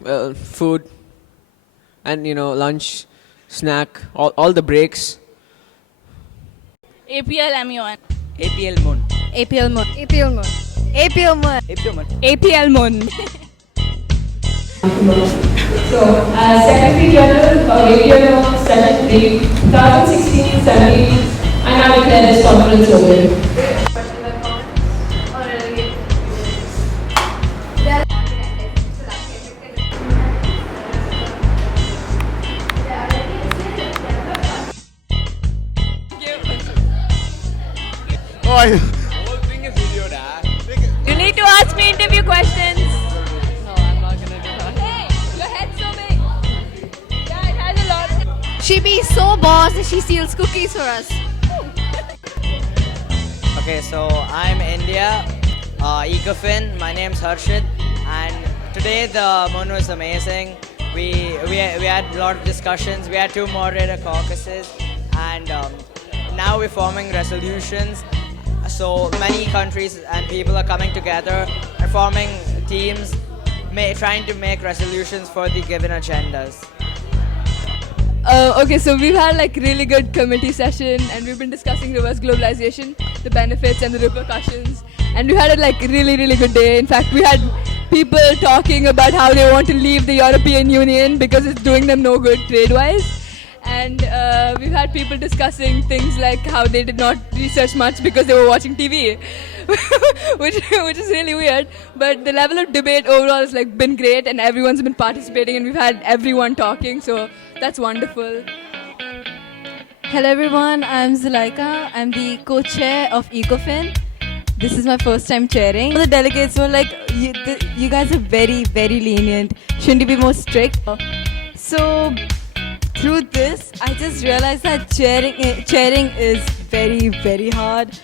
Food, and lunch, snack, all the breaks. APL MUN. APL Moon. APL MUN. APL Mon. APL Mon. APL Moon. APL MUN. So, as Secretary General of APL Mon Session 3, 2016-17, I now declare this conference open. You need to ask me interview questions. No, I'm not gonna do that. Hey, your head's so big. Yeah, it has a lot. She be so boss that she steals cookies for us. Okay, so I'm India, Ecofin. My name's Harshit, and today the moon was amazing. We had a lot of discussions. We had 2 moderator caucuses, and now we're forming resolutions. So many countries and people are coming together and forming teams, trying to make resolutions for the given agendas. Okay, so we've had like really good committee session and we've been discussing reverse globalization, the benefits and the repercussions. And we had a like really good day. In fact, we had people talking about how they want to leave the European Union because it's doing them no good trade-wise. And we've had people discussing things like how they did not research much because they were watching TV, which is really weird. But the level of debate overall has like been great, and everyone's been participating, and we've had everyone talking, so that's wonderful. Hello everyone, I'm Zuleika. I'm the co-chair of Ecofin. This is my first time chairing. The delegates were like, you guys are very lenient. Shouldn't you be more strict? So through this, I just realized that chairing is very hard.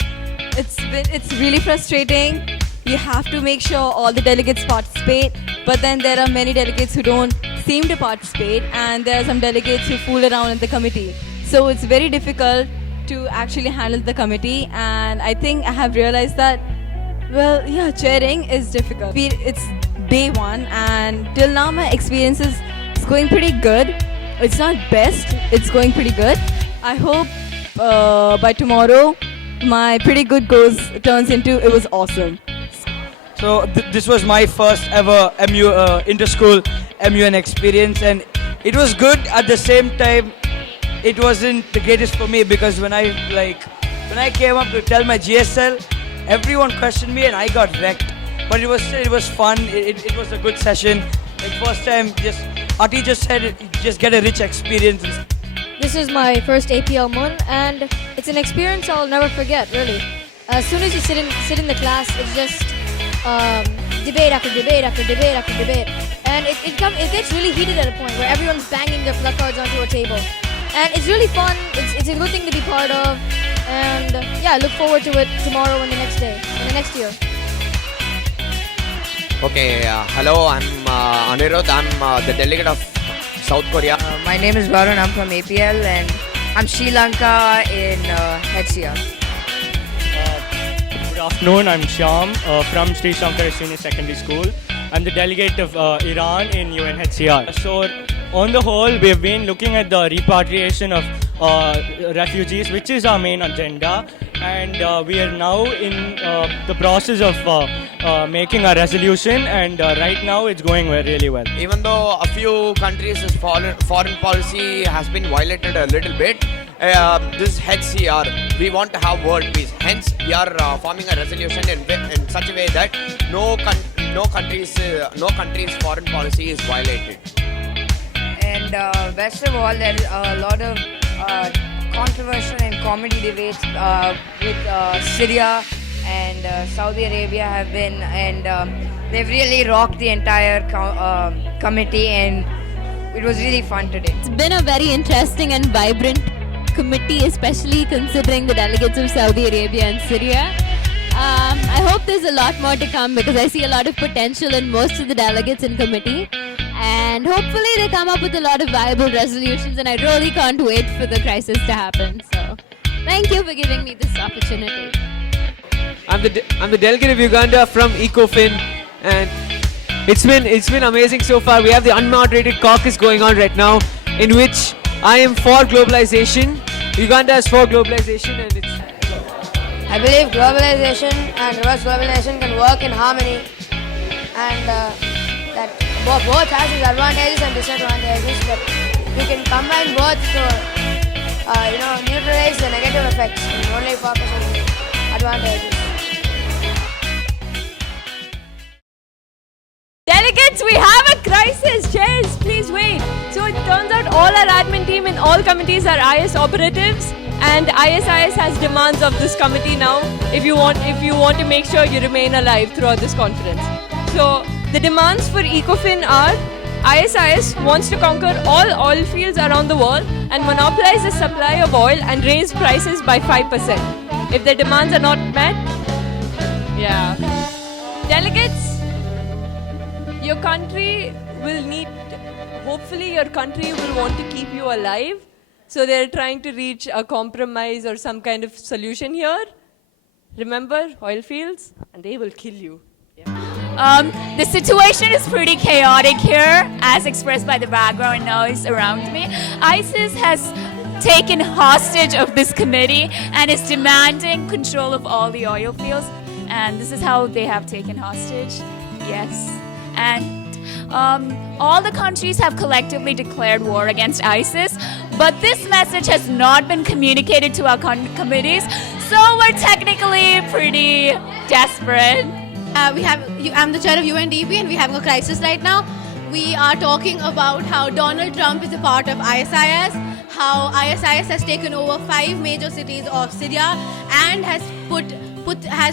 It's really frustrating. You have to make sure all the delegates participate, but then there are many delegates who don't seem to participate, and there are some delegates who fool around in the committee. So it's very difficult to actually handle the committee, and I think I have realized that, well, yeah, chairing is difficult. It's day 1, and till now my experience is going pretty good. It's not best, it's going pretty good. I hope by tomorrow my pretty good turns into it was awesome. So this was my first ever inter-school MUN experience, and it was good. At the same time, it wasn't the greatest for me because when I came up to tell my GSL, everyone questioned me and I got wrecked. But it was fun. It was a good session. Like first time, Ati just said, just get a rich experience. This is my first APL Mon, and it's an experience I'll never forget, really. As soon as you sit in the class, it's just debate after debate after debate after debate. And it gets really heated at a point where everyone's banging their placards onto a table. And it's really fun. It's a good thing to be part of. And yeah, I look forward to it tomorrow and the next day, and the next year. Okay, hello, I'm Anirudh. I'm the delegate of South Korea. My name is Varun. I'm from APL, and I'm Sri Lanka in HCR. Good afternoon, I'm Shyam from Sri Shankar Senior Secondary School. I'm the delegate of Iran in UNHCR. So, on the whole, we've been looking at the repatriation of refugees, which is our main agenda, and we are now in the process of making a resolution, and right now it's going really well. Even though a few countries' foreign policy has been violated a little bit, this HCR, we want to have world peace. Hence, we are forming a resolution in such a way that no country's foreign policy is violated. And best of all, there is a lot of controversial and comedy debates with Syria and Saudi Arabia have been, and they've really rocked the entire committee, and it was really fun today. It's been a very interesting and vibrant committee, especially considering the delegates of Saudi Arabia and Syria. I hope there's a lot more to come because I see a lot of potential in most of the delegates in committee. And hopefully they come up with a lot of viable resolutions, and I really can't wait for the crisis to happen. So thank you for giving me this opportunity. I'm the delegate of Uganda from Ecofin, and It's been amazing so far. We have the unmoderated caucus going on right now, in which I am for globalization. Uganda is for globalization, and it's. I believe globalization and reverse globalization can work in harmony, and that both has its advantages and disadvantages. But we can combine both to neutralize the negative effects and only focus on the advantages. Delegates, we have a crisis. Chairs, please wait. So it turns out all our admin team in all committees are IS operatives, and ISIS has demands of this committee now. If you want to make sure you remain alive throughout this conference. So the demands for Ecofin are: ISIS wants to conquer all oil fields around the world and monopolize the supply of oil and raise prices by 5%. If the demands are not met, yeah. Delegates, your country will need, hopefully your country will want to keep you alive. So they're trying to reach a compromise or some kind of solution here. Remember, oil fields, and they will kill you. The situation is pretty chaotic here, as expressed by the background noise around me. ISIS has taken hostage of this committee and is demanding control of all the oil fields. And this is how they have taken hostage. Yes. And all the countries have collectively declared war against ISIS, but this message has not been communicated to our committees, so we're technically pretty desperate. I'm the chair of UNDP, and we're having a crisis right now. We are talking about how Donald Trump is a part of ISIS, how ISIS has taken over 5 major cities of Syria and has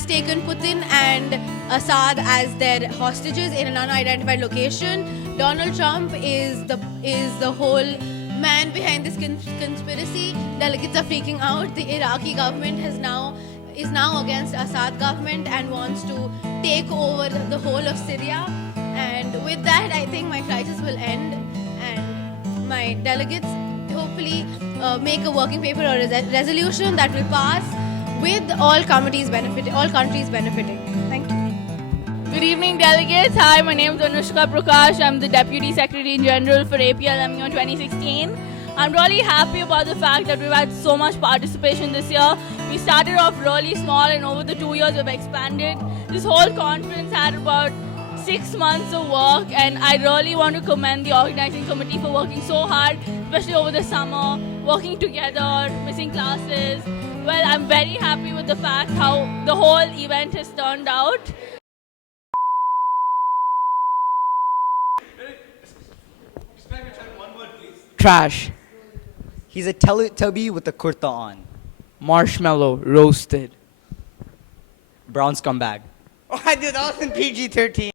taken Putin and Assad as their hostages in an unidentified location. Donald Trump is the whole man behind this conspiracy. Delegates are freaking out. The Iraqi government is now against Assad government and wants to take over the whole of Syria. And with that, I think my crisis will end, and my delegates hopefully make a working paper or resolution that will pass with all countries benefiting. Thank you. Good evening, delegates. Hi, my name is Anushka Prakash. I'm the Deputy Secretary General for APLMU 2016. I'm really happy about the fact that we've had so much participation this year. We started off really small, and over the 2 years we've expanded. This whole conference had about 6 months of work, and I really want to commend the organizing committee for working so hard, especially over the summer, working together, missing classes. Well, I'm very happy with the fact how the whole event has turned out. Trash. He's a Teletubby with a kurta on. Marshmallow. Roasted. Brown scumbag. Oh, I did. That was in PG-13.